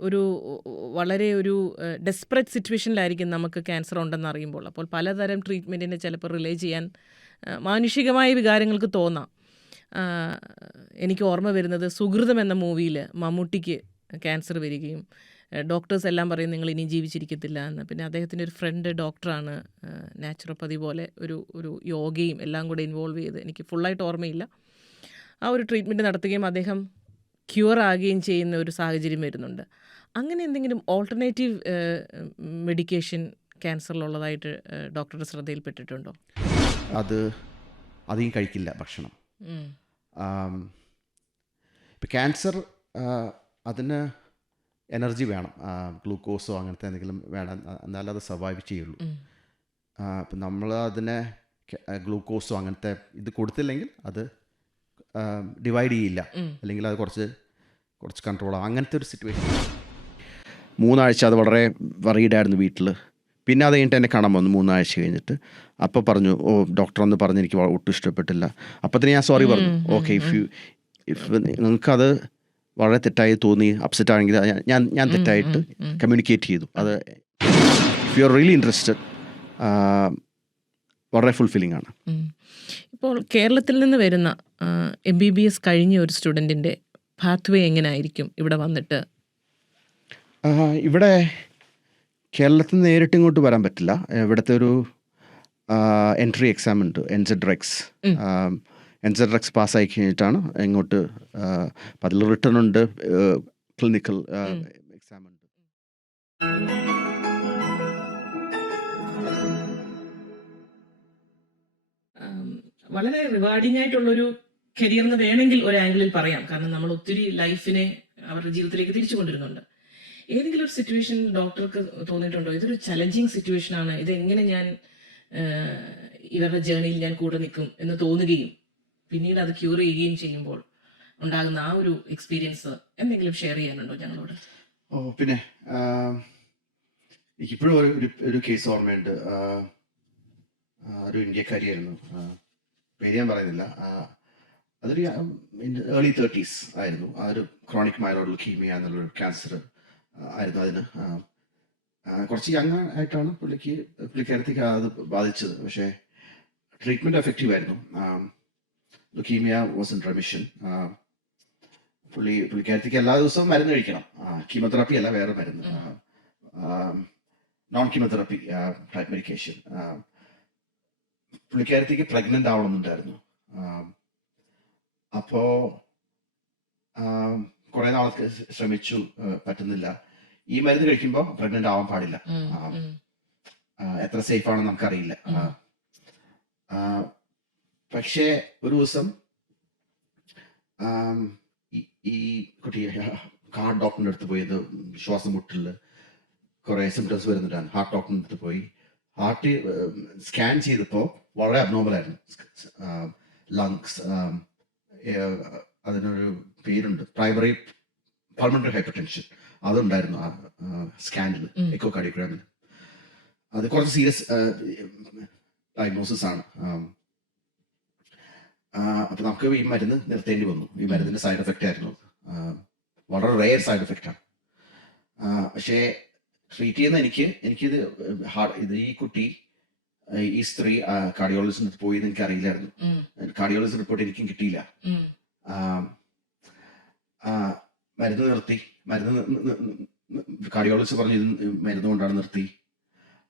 ഒരു വളരെ ഒരു ഡെസ്പറേറ്റ് സിറ്റുവേഷനിലായിരിക്കും നമുക്ക് ക്യാൻസർ ഉണ്ടെന്ന് അറിയുമ്പോൾ. അപ്പോൾ പലതരം ട്രീറ്റ്മെൻറ്റിനെ ചിലപ്പോൾ റിലേ ചെയ്യാൻ മാനുഷികമായ വികാരങ്ങൾക്ക് തോന്നാം. എനിക്ക് ഓർമ്മ വരുന്നത് സുഹൃതം എന്ന മൂവിയിൽ മമ്മൂട്ടിക്ക് ക്യാൻസർ വരികയും ഡോക്ടേഴ്സ് എല്ലാം പറയും നിങ്ങൾ ഇനി ജീവിച്ചിരിക്കത്തില്ല എന്ന്. പിന്നെ അദ്ദേഹത്തിൻ്റെ ഒരു ഫ്രണ്ട് ഡോക്ടറാണ്, നാച്ചുറോപ്പതി പോലെ ഒരു യോഗയും എല്ലാം കൂടെ ഇൻവോൾവ് ചെയ്ത്, എനിക്ക് ഫുള്ളായിട്ട് ഓർമ്മയില്ല, ആ ഒരു ട്രീറ്റ്മെൻറ്റ് നടത്തുകയും അദ്ദേഹം ക്യൂർ ആകുകയും ചെയ്യുന്ന ഒരു സാഹചര്യം വരുന്നുണ്ട്. അങ്ങനെ എന്തെങ്കിലും ഓൾട്ടർനേറ്റീവ് മെഡിക്കേഷൻ ക്യാൻസറിലുള്ളതായിട്ട് ഡോക്ടറുടെ ശ്രദ്ധയിൽപ്പെട്ടിട്ടുണ്ടോ? അത് അധികം കഴിക്കില്ല ഭക്ഷണം. ഇപ്പം ക്യാൻസർ അതിന് എനർജി വേണം, ഗ്ലൂക്കോസോ അങ്ങനത്തെ എന്തെങ്കിലും വേണം, എന്നാലും അത് സർവൈവ് ചെയ്യുള്ളൂ. അപ്പം നമ്മൾ അതിനെ ഗ്ലൂക്കോസോ അങ്ങനത്തെ ഇത് കൊടുത്തില്ലെങ്കിൽ അത് ഡിവൈഡ് ചെയ്യില്ല, അല്ലെങ്കിൽ അത് കുറച്ച് കൺട്രോൾ ആവും. അങ്ങനത്തെ ഒരു സിറ്റുവേഷൻ. 3 ആഴ്ച അത് വളരെ വറീഡായിരുന്നു വീട്ടിൽ. പിന്നെ അത് കഴിഞ്ഞിട്ട് എന്നെ കാണാൻ വന്നു 3 ആഴ്ച കഴിഞ്ഞിട്ട്. അപ്പോൾ പറഞ്ഞു, ഡോക്ടർ ഒന്ന് പറഞ്ഞ് എനിക്ക് ഒട്ടും ഇഷ്ടപ്പെട്ടില്ല. അപ്പോൾ തന്നെ ഞാൻ സോറി പറഞ്ഞു. ഓക്കെ, ഇഫ് നിങ്ങൾക്കത് വളരെ തെറ്റായി തോന്നി, അപ്സെറ്റ് ആണെങ്കിൽ ഞാൻ തെറ്റായിട്ട് കമ്മ്യൂണിക്കേറ്റ് ചെയ്തു. അത് if you are really interested വളരെ ഫുൾഫില്ലിംഗ് ആണ്. ഇപ്പോൾ കേരളത്തിൽ നിന്ന് വരുന്ന MBBS കഴിഞ്ഞ ഒരു സ്റ്റുഡൻറ്റിൻ്റെ പാത്വേ എങ്ങനെയായിരിക്കും ഇവിടെ വന്നിട്ട്? ഇവിടെ കേരളത്തിൽ നിന്ന് നേരിട്ട് ഇങ്ങോട്ട് വരാൻ പറ്റില്ല. ഇവിടുത്തെ ഒരു എൻട്രി എക്സാം ഉണ്ട്, NZREX. NZREX പാസ്സായി കഴിഞ്ഞിട്ടാണ് ഇങ്ങോട്ട്. അതിൽ റിട്ടേൺ ഉണ്ട്, ക്ലിനിക്കൽ എക്സാം ഉണ്ട്. വളരെ റിവാർഡിംഗ് ആയിട്ടുള്ളൊരു കരിയർ എന്ന് വേണമെങ്കിൽ ഒരു ആംഗിളിൽ പറയാം. കാരണം നമ്മൾ ഒത്തിരി ലൈഫിനെ അവരുടെ ജീവിതത്തിലേക്ക് തിരിച്ചു കൊണ്ടിരുന്നുണ്ട്. ഏതെങ്കിലും ഒരു സിറ്റുവേഷൻ ഡോക്ടർക്ക് തോന്നിയിട്ടുണ്ടോ ഇതൊരു ചലഞ്ചിങ് സിറ്റുവേഷൻ ആണ്, ഇതെങ്ങനെ ഞാൻ ഇവരുടെ ജേർണിയിൽ ഞാൻ കൂടെ നിൽക്കും എന്ന് തോന്നുകയും പിന്നീട് അത് ക്യൂർ ചെയ്യുകയും ചെയ്യുമ്പോൾ ഉണ്ടാകുന്ന ആ ഒരു എക്സ്പീരിയൻസ് എന്തെങ്കിലും ഷെയർ ചെയ്യാനുണ്ടോ ഞങ്ങളോട്? പിന്നെ എനിക്കിപ്പോഴും ഒരു കേസ് ഓർമ്മയുണ്ട്. ഒരു ഇന്ത്യക്കാരിയായിരുന്നു, പേര് ഞാൻ പറയുന്നില്ല. അതൊരു ഏർലി 30s ആയിരുന്നു. ആ ഒരു ക്രോണിക് മൈലോയിഡ് ലുക്കീമിയ എന്നുള്ളൊരു ക്യാൻസർ ആയിരുന്നു. അതിന് കുറച്ച് യങ് ആയിട്ടാണ് പുള്ളിക്കാരത്തേക്ക് അത് ബാധിച്ചത്. പക്ഷേ ട്രീറ്റ്മെൻറ്റ് എഫക്റ്റീവ് ആയിരുന്നു. Leukaemia was in remission. പുള്ളിക്കാരത്തേക്ക് എല്ലാ ദിവസവും മരുന്ന് കഴിക്കണം. കീമോതെറാപ്പി അല്ല, വേറെ മരുന്ന്, നോൺ കീമോതെറാപ്പി ടൈപ്പ് മെഡിക്കേഷൻ. പുള്ളിക്കാരത്തേക്ക് പ്രഗ്നൻ്റ് ആവണമെന്നുണ്ടായിരുന്നു. അപ്പോൾ കുറേ നാൾക്ക് ശ്രമിച്ചു, പറ്റുന്നില്ല. ഈ മരുന്ന് കഴിക്കുമ്പോൾ പ്രഗ്നൻ്റ് ആവാൻ പാടില്ല. എത്ര സേഫ് ആണെന്ന് നമുക്കറിയില്ല. പക്ഷേ ഒരു ദിവസം ഈ കുട്ടി ഹാർട്ട് ഡോക്ടറിൻ്റെ അടുത്ത് പോയി. ഇത് ശ്വാസം മുട്ടൽ കുറേ സിംറ്റംസ് വരുന്നുണ്ടായിരുന്നു. ഹാർട്ട് ഡോക്ടറിൻ്റെ അടുത്ത് പോയി. ഹാർട്ട് സ്കാൻ ചെയ്തപ്പോൾ വളരെ അബ്നോർമലായിരുന്നു. ലങ്സ്, അതിനൊരു പേരുണ്ട്, പ്രൈമറി പൾമണറി ഹൈപ്പർടെൻഷൻ, അതുണ്ടായിരുന്നു ആ സ്കാനിൽ, എക്കോ കാർഡിയോഗ്രാമിൽ. അത് കുറച്ച് സീരിയസ് ഡയഗ്നോസിസ് ആണ്. അപ്പോൾ നമുക്ക് ഈ മരുന്ന് നിർത്തേണ്ടി വന്നു. ഈ മരുന്നിൻ്റെ സൈഡ് എഫക്റ്റ് ആയിരുന്നു, വളരെ റെയർ സൈഡ് എഫക്റ്റാണ്. പക്ഷേ ട്രീറ്റ് ചെയ്യുന്ന എനിക്കിത് ഈ കുട്ടി, ഈ സ്ത്രീ കാർഡിയോളജിസ്റ്റിന്റെ അടുത്ത് പോയി എന്ന് എനിക്ക് അറിയില്ലായിരുന്നു. കാർഡിയോളജി റിപ്പോർട്ട് എനിക്കും കിട്ടിയില്ല. മരുന്ന് നിർത്തി. കാർഡിയോളജിസ്റ്റ് പറഞ്ഞു ഇത് മരുന്ന് കൊണ്ടാണ് നിർത്തി.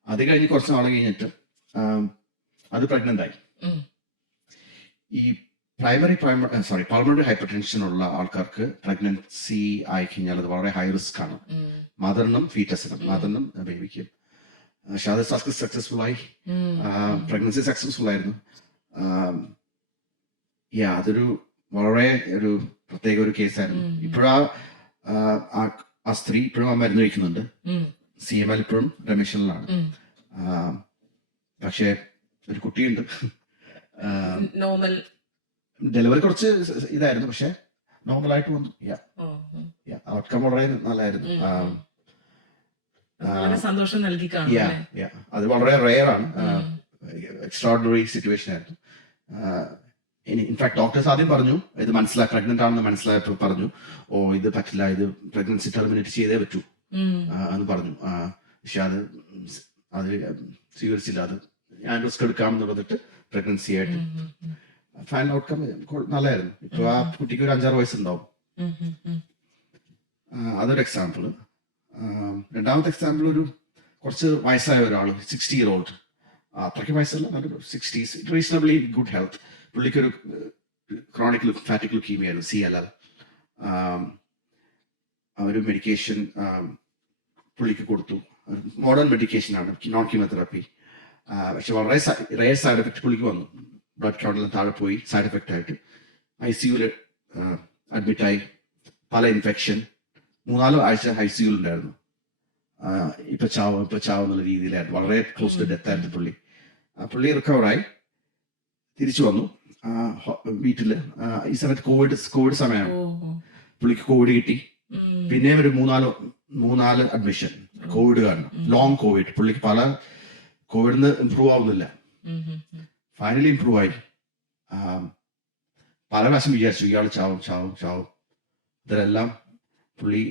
അത് കഴിഞ്ഞ് കുറച്ച് നാൾ കഴിഞ്ഞിട്ട് അത് പ്രഗ്നന്റ് ആയി. ഈ പൾമണറി ഹൈപ്പർ ടെൻഷൻ ഉള്ള ആൾക്കാർക്ക് പ്രഗ്നൻസി ആയി കഴിഞ്ഞാൽ അത് വളരെ ഹൈ റിസ്ക് ആണ്, മദറിനും ഫീറ്റസിനും, മദറിനും ബേബിക്കും. പക്ഷെ അത് സക്സസ്ഫുൾ ആയി, പ്രഗ്നൻസി സക്സസ്ഫുൾ ആയിരുന്നു. അതൊരു വളരെ ഒരു പ്രത്യേക ഒരു കേസായിരുന്നു. ഇപ്പോഴാ ആ സ്ത്രീ ഇപ്പോഴും ആ മരുന്ന് കഴിക്കുന്നുണ്ട്. CML ഇപ്പോഴും റെമിഷനിലാണ്. പക്ഷെ ഒരു കുട്ടിയുണ്ട്. നോർമൽ ഡെലിവറി കുറച്ച് ഇതായിരുന്നു, പക്ഷെ നോർമലായിട്ട് വന്നു. ഔട്ട്കം വളരെ നല്ലായിരുന്നു. സന്തോഷം നൽകി. അത് വളരെ റെയർ ആണ്, എക്സ്ട്രാordinary സിറ്റുവേഷൻ ആയിരുന്നു. ഇൻഫാക്ട് ഡോക്ടേഴ്സ് ആദ്യം പറഞ്ഞു ഇത് പ്രഗ്നന്റ് ആണെന്ന് മനസ്സിലായപ്പോൾ പറഞ്ഞു ഇത് പറ്റില്ല, ഇത് പ്രഗ്നൻസി ടെർമിനേറ്റ് ചെയ്തേ പറ്റൂ എന്ന് പറഞ്ഞു. പക്ഷെ അത് സ്വീകരിച്ചില്ല. അത് ഞാൻ റിസ്ക് എടുക്കാമെന്ന് പറഞ്ഞിട്ട് പ്രഗ്നൻസി ആയിട്ട് ഫൈനൽ ഔട്ട്കം നല്ലതായിരുന്നു. ഇപ്പൊ ആ കുട്ടിക്ക് ഒരു 5-6 വയസ്സുണ്ടാവും. അതൊരു എക്സാമ്പിൾ. രണ്ടാമത്തെ എക്സാമ്പിൾ ഒരു കുറച്ച് വയസ്സായ ഒരാൾ, 60-year-old. അത്രയ്ക്ക് വയസ്സല്ല, നല്ലൊരു 60s, റീസണബിളി ഗുഡ് ഹെൽത്ത്. പുള്ളിക്കൊരു ക്രോണിക് ലിംഫാറ്റിക് ലുക്കീമിയ ആയിരുന്നു, CLL. ഒരു മെഡിക്കേഷൻ പുള്ളിക്ക് കൊടുത്തു. മോഡേൺ മെഡിക്കേഷനാണ്, നോൺ കീമോതെറാപ്പി. പക്ഷെ വളരെ റയർ സൈഡ് എഫക്റ്റ് പുള്ളിക്ക് വന്നു. ബ്ലഡ് കൗണ്ടെല്ലാം താഴെ പോയി സൈഡ് എഫക്റ്റ് ആയിട്ട് ICUവിൽ അഡ്മിറ്റായി. പല ഇൻഫെക്ഷൻ, 3-4 ആഴ്ച ICUവിൽ ഉണ്ടായിരുന്നു. ഇപ്പൊ ചാവും എന്നുള്ള രീതിയിലായിരുന്നു. വളരെ ക്ലോസ് ടു ഡെത്ത് ആയിരുന്നു പുള്ളി. പുള്ളി റിക്കവറായി തിരിച്ചു വന്നു വീട്ടില്. ഈ സമയത്ത് കോവിഡ് സമയമാണ്. പുള്ളിക്ക് കോവിഡ് കിട്ടി. പിന്നെ ഒരു 3-4 അഡ്മിഷൻ കോവിഡ് കാരണം, ലോങ് കോവിഡ്. പുള്ളിക്ക് പല കോവിഡിന്ന് ഇംപ്രൂവ് ആവുന്നില്ല. ഫൈനലി ഇംപ്രൂവ് ആയി. പല പ്രാവശ്യം വിചാരിച്ചു ഇയാൾ ചാവും. ഇതെല്ലാം പുള്ളി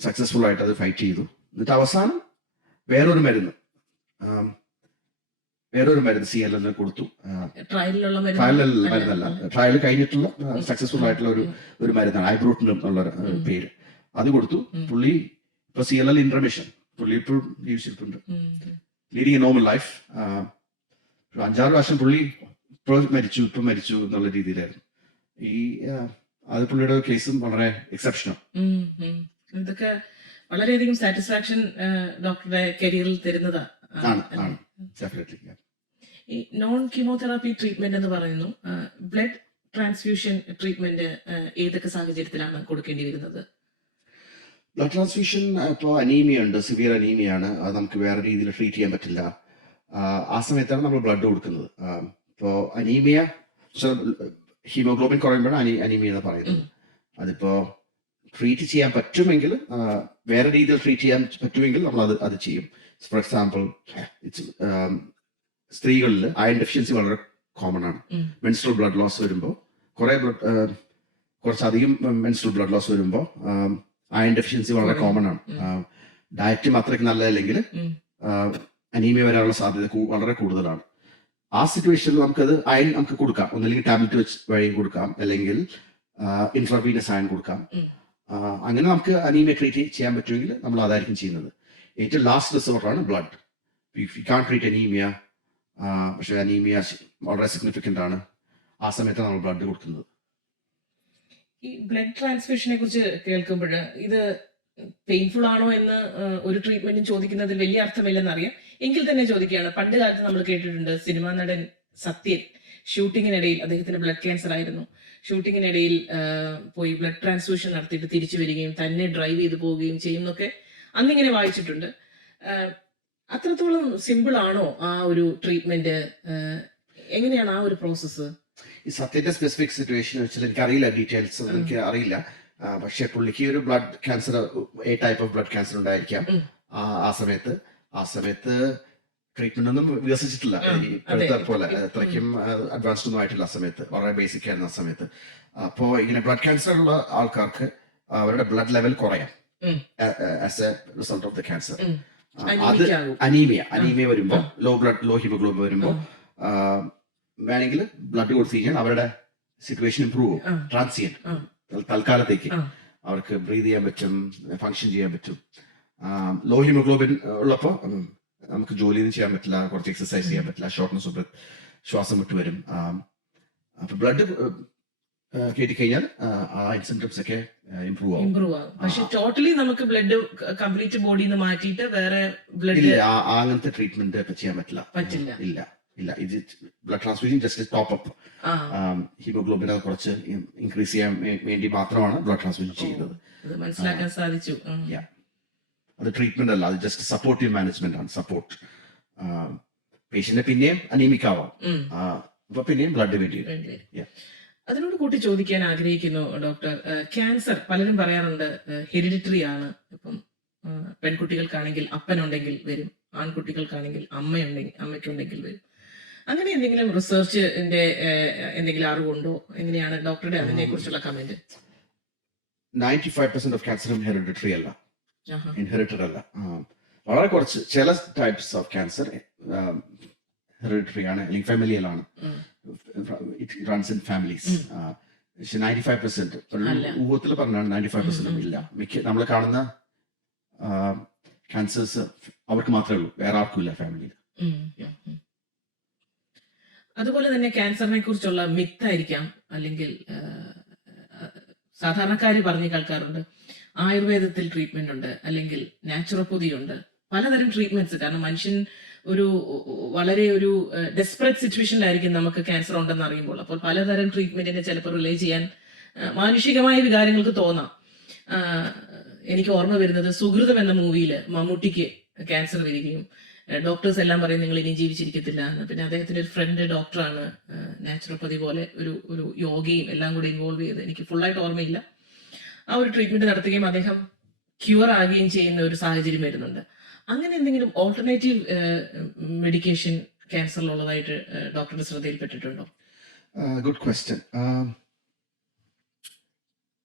സക്സസ്ഫുൾ ആയിട്ട് അത് ഫൈറ്റ് ചെയ്തു. എന്നിട്ട് അവസാനം വേറൊരു മരുന്ന് CLL കൊടുത്തു. മരുന്നല്ല, ട്രയൽ കഴിഞ്ഞിട്ടുള്ള സക്സസ്ഫുൾ ആയിട്ടുള്ള ഒരു മരുന്നാണ്, ഐബ്രോട്ടിൻ എന്നുള്ള പേര്. അത് കൊടുത്തു. പുള്ളി ഇപ്പൊ CLL ഇൻ റെമിഷൻ. പുള്ളി ഇപ്പോഴും ജീവിച്ചിട്ടുണ്ട്, ലീഡിങ് എ നോർമൽ ലൈഫ്. 5-6 പ്രാവശ്യം പുള്ളി ഇപ്പൊ മരിച്ചു എന്നുള്ള രീതിയിലായിരുന്നു. അത് പുള്ളിയുടെ കേസും വളരെ എക്സെപ്ഷനൽ. ഇതൊക്കെ വളരെയധികം സാറ്റിസ്ഫാക്ഷൻ ഡോക്ടറുടെ കരിയറിൽ തരുന്നതാണ്. ഈ നോൺ കീമോതെറാപ്പി ട്രീറ്റ്മെന്റ് എന്ന് പറയുന്നു. ബ്ലഡ് ട്രാൻസ്ഫ്യൂഷൻ ട്രീറ്റ്മെന്റ് ഏതൊക്കെ സാഹചര്യത്തിലാണ് കൊടുക്കേണ്ടി വരുന്നത്? ബ്ലഡ് ട്രാൻസ്ഫ്യൂഷൻ ഇപ്പോൾ അനീമിയ ഉണ്ട്, സിവിയർ അനീമിയാണ്. അത് നമുക്ക് വേറെ രീതിയിൽ ട്രീറ്റ് ചെയ്യാൻ പറ്റില്ല. ആ സമയത്താണ് നമ്മൾ ബ്ലഡ് കൊടുക്കുന്നത്. ഇപ്പോൾ അനീമിയ, ഹീമോഗ്ലോബിൻ കുറയുമ്പോഴാണ് അനീമിയ എന്ന് പറയുന്നത്. അതിപ്പോ ട്രീറ്റ് ചെയ്യാൻ പറ്റുമെങ്കിൽ, വേറെ രീതിയിൽ ട്രീറ്റ് ചെയ്യാൻ പറ്റുമെങ്കിൽ നമ്മൾ അത് ചെയ്യും. ഫോർ എക്സാമ്പിൾ, സ്ത്രീകളിൽ അയൺ ഡെഫിഷ്യൻസി വളരെ കോമൺ ആണ്. മെൻസ്ട്രൽ ബ്ലഡ് ലോസ് വരുമ്പോൾ, കുറച്ചധികം മെൻസ്ട്രൽ ബ്ലഡ് ലോസ് വരുമ്പോൾ അയൺ ഡെഫിഷ്യൻസി വളരെ കോമൺ ആണ്. ഡയറ്റും അത്രയ്ക്ക് നല്ലതല്ലെങ്കിൽ അനീമിയ വരാനുള്ള സാധ്യത വളരെ കൂടുതലാണ്. ആ സിറ്റുവേഷനിൽ നമുക്കത് അയൺ നമുക്ക് കൊടുക്കാം. ഒന്നല്ലെങ്കിൽ ടാബ്ലറ്റ് വഴി കൊടുക്കാം, അല്ലെങ്കിൽ ഇൻട്രാവീനസ് അയൺ കൊടുക്കാം. അങ്ങനെ നമുക്ക് അനീമിയ ട്രീറ്റ് ചെയ്യാൻ പറ്റുമെങ്കിൽ നമ്മൾ അതായിരിക്കും ചെയ്യുന്നത്. ഏറ്റവും ലാസ്റ്റ് റിസോർട്ടാണ് blood. You can treat anaemia, പക്ഷെ അനീമിയ വളരെ സിഗ്നിഫിക്കൻ്റ് ആണ്. ആ സമയത്താണ് നമ്മൾ ബ്ലഡ് കൊടുക്കുന്നത്. ഈ ബ്ലഡ് ട്രാൻസ്ഫ്യൂഷനെ കുറിച്ച് കേൾക്കുമ്പോൾ ഇത് പെയിൻഫുൾ ആണോ എന്ന് ഒരു ട്രീറ്റ്മെന്റും ചോദിക്കുന്നതിൽ വലിയ അർത്ഥമില്ലെന്നറിയാം. എങ്കിൽ തന്നെ ചോദിക്കുകയാണ്. പണ്ട് കാലത്ത് നമ്മൾ കേട്ടിട്ടുണ്ട്, സിനിമാ നടൻ സത്യൻ ഷൂട്ടിങ്ങിനിടയിൽ, അദ്ദേഹത്തിന് ബ്ലഡ് ക്യാൻസർ ആയിരുന്നു, ഷൂട്ടിങ്ങിനിടയിൽ പോയി ബ്ലഡ് ട്രാൻസ്ഫ്യൂഷൻ നടത്തിയിട്ട് തിരിച്ചു വരികയും തന്നെ ഡ്രൈവ് ചെയ്ത് പോവുകയും ചെയ്യുന്നൊക്കെ അന്നിങ്ങനെ വായിച്ചിട്ടുണ്ട്. അത്രത്തോളം സിമ്പിൾ ആണോ ആ ഒരു ട്രീറ്റ്മെന്റ്? എങ്ങനെയാണ് ആ ഒരു പ്രോസസ്സ്? ഈ സത്യന്റെ സ്പെസിഫിക് സിറ്റുവേഷൻ വെച്ചാൽ എനിക്കറിയില്ല, ഡീറ്റെയിൽസ് എനിക്ക് അറിയില്ല. പക്ഷെ പുള്ളിക്ക് ഒരു blood cancer, type of blood cancer ഉണ്ടായിരിക്കാം. ആ സമയത്ത് ട്രീറ്റ്മെന്റ് ഒന്നും വികസിച്ചിട്ടില്ല, ഇപ്പോഴത്തെ പോലെ അത്രയ്ക്കും അഡ്വാൻസ്ഡ് ഒന്നും ആയിട്ടില്ല. ആ സമയത്ത് വളരെ ബേസിക് ആയിരുന്നു ആ സമയത്ത്. അപ്പോ ഇങ്ങനെ ബ്ലഡ് ക്യാൻസർ ഉള്ള ആൾക്കാർക്ക് അവരുടെ ബ്ലഡ് ലെവൽ കുറയാം as a result of the cancer. അത് അനീമിയ വരുമ്പോ, ലോ ഹീമോഗ്ലോബിൻ വരുമ്പോ വേണമെങ്കിൽ ബ്ലഡ് കൊടുത്തു കഴിഞ്ഞാൽ അവരുടെ സിറ്റുവേഷൻ ഇംപ്രൂവ് ആവും. ട്രാൻസിയന്റ്, തൽക്കാലത്തേക്ക് അവർക്ക് ബ്രീത് ചെയ്യാൻ പറ്റും, ഫങ്ഷൻ ചെയ്യാൻ പറ്റും. ലോ ഹീമോഗ്ലോബിൻ ഉള്ളപ്പോ നമുക്ക് ജോലിയൊന്നും ചെയ്യാൻ പറ്റില്ല, കുറച്ച് എക്സസൈസ് ചെയ്യാൻ പറ്റില്ല, ഷോർട്ട്നെസ് ഓഫ് ശ്വാസം വിട്ട് വരും. അപ്പൊ ബ്ലഡ് കേട്ടിക്കഴിഞ്ഞാൽ ആ സിംറ്റംസ് ഒക്കെ ഇംപ്രൂവ് ആവും. പക്ഷെ ടോട്ടലി നമുക്ക് ബ്ലഡ് കംപ്ലീറ്റ് ബോഡിയിൽ നിന്ന് മാറ്റിയിട്ട് വേറെ ബ്ലഡ്, അങ്ങനത്തെ ട്രീറ്റ്മെന്റ് ചെയ്യാൻ പറ്റില്ല. ഇല്ല, ഇത് blood transfusion just top up, haemoglobin കുറച്ച് ഇൻക്രീസ് ചെയ്യാൻ വേണ്ടി മാത്രമാണ് ബ്ലഡ് ട്രാൻസ്ഫ്യൂഷൻ ചെയ്യുന്നത്. മനസ്സിലാക്കാൻ സാധിച്ചു. അത് ട്രീറ്റ്മെന്റ് അല്ല, അത് ജസ്റ്റ് സപ്പോർട്ടീവ് മാനേജ്മെന്റ് ആണ്. സപ്പോർട്ട് പേഷ്യന്റ് പിന്നെയും അനീമിക് ആവാം, അപ്പൊ പിന്നെയും ബ്ലഡ് വേണ്ടി വരും. അതിനോട് കൂട്ടി ചോദിക്കാൻ ആഗ്രഹിക്കുന്നു ഡോക്ടർ, ക്യാൻസർ പലരും പറയാറുണ്ട് ഹെറിഡിറ്ററി ആണ്. ഇപ്പം പെൺകുട്ടികൾക്കാണെങ്കിൽ അപ്പനുണ്ടെങ്കിൽ വരും, ആൺകുട്ടികൾക്കാണെങ്കിൽ അമ്മയ്ക്കുണ്ടെങ്കിൽ വരും. അങ്ങനെ എന്തെങ്കിലും റിസർച്ചിന്റെ എന്തെങ്കിലും അറിവുണ്ടോ? എങ്ങനെയാണ് ഡോക്ടറുടെ അതിനെ കുറിച്ചുള്ള കമന്റ്? 95% ഓഫ് ക്യാൻസറും ഹെറിഡിറ്ററി അല്ല, ആഹാ. ഇൻഹെറിറ്റഡ് അല്ല. വളരെ കുറച്ച് ചില ടൈപ്സ് ഓഫ് ക്യാൻസർ ഹെറിഡിറ്ററി ആണ്, അല്ലെങ്കിൽ ഫാമിലിയലാണ്. ഉം. It runs in families. പക്ഷെ 95% അല്ല. ഊഹത്തിൽ പറഞ്ഞാണ് 95% ഇല്ല. നമ്മൾ കാണുന്ന ക്യാൻസേഴ്സ് അവർക്ക് മാത്രമേ ഉള്ളൂ, വേറെ ആർക്കും ഇല്ല ഫാമിലിയിൽ. ഉം. ഉം. അതുപോലെ തന്നെ ക്യാൻസറിനെ കുറിച്ചുള്ള മിത്തായിരിക്കാം, അല്ലെങ്കിൽ സാധാരണക്കാര് പറഞ്ഞു കേൾക്കാറുണ്ട് ആയുർവേദത്തിൽ ട്രീറ്റ്മെന്റ് ഉണ്ട്, അല്ലെങ്കിൽ നാച്ചുറോപ്പതി ഉണ്ട്, പലതരം ട്രീറ്റ്മെന്റ്സ്. കാരണം മനുഷ്യൻ ഒരു വളരെ ഒരു ഡെസ്പറേറ്റ് സിറ്റുവേഷനിലായിരിക്കും നമുക്ക് ക്യാൻസർ ഉണ്ടെന്ന് അറിയുമ്പോൾ. അപ്പോൾ പലതരം ട്രീറ്റ്മെന്റിനെ ചിലപ്പോൾ റിലേ ചെയ്യാൻ മാനുഷികമായ വികാരങ്ങൾക്ക് തോന്നാം. ആ, എനിക്ക് ഓർമ്മ വരുന്നത് സുഹൃതം എന്ന മൂവിയിൽ മമ്മൂട്ടിക്ക് ക്യാൻസർ വരികയും ഡോക്ടേഴ്സ് എല്ലാം പറയും നിങ്ങൾ ഇനി ജീവിച്ചിരിക്കത്തില്ല എന്ന്. പിന്നെ അദ്ദേഹത്തിന്റെ ഒരു ഫ്രണ്ട് ഡോക്ടറാണ്, നാച്ചുറോപ്പതി പോലെ ഒരു യോഗയും എല്ലാം കൂടി ഇൻവോൾവ് ചെയ്ത്, എനിക്ക് ഫുള്ളായിട്ട് ഓർമ്മയില്ല, ആ ഒരു ട്രീറ്റ്മെന്റ് നടത്തുകയും അദ്ദേഹം ക്യൂർ ആകുകയും ചെയ്യുന്ന ഒരു സാഹചര്യം വരുന്നുണ്ട്. അങ്ങനെ എന്തെങ്കിലും ഓൾട്ടർനേറ്റീവ് മെഡിക്കേഷൻ ക്യാൻസറിലുള്ളതായിട്ട് ഡോക്ടറുടെ ശ്രദ്ധയിൽപ്പെട്ടിട്ടുണ്ടോ? Good question.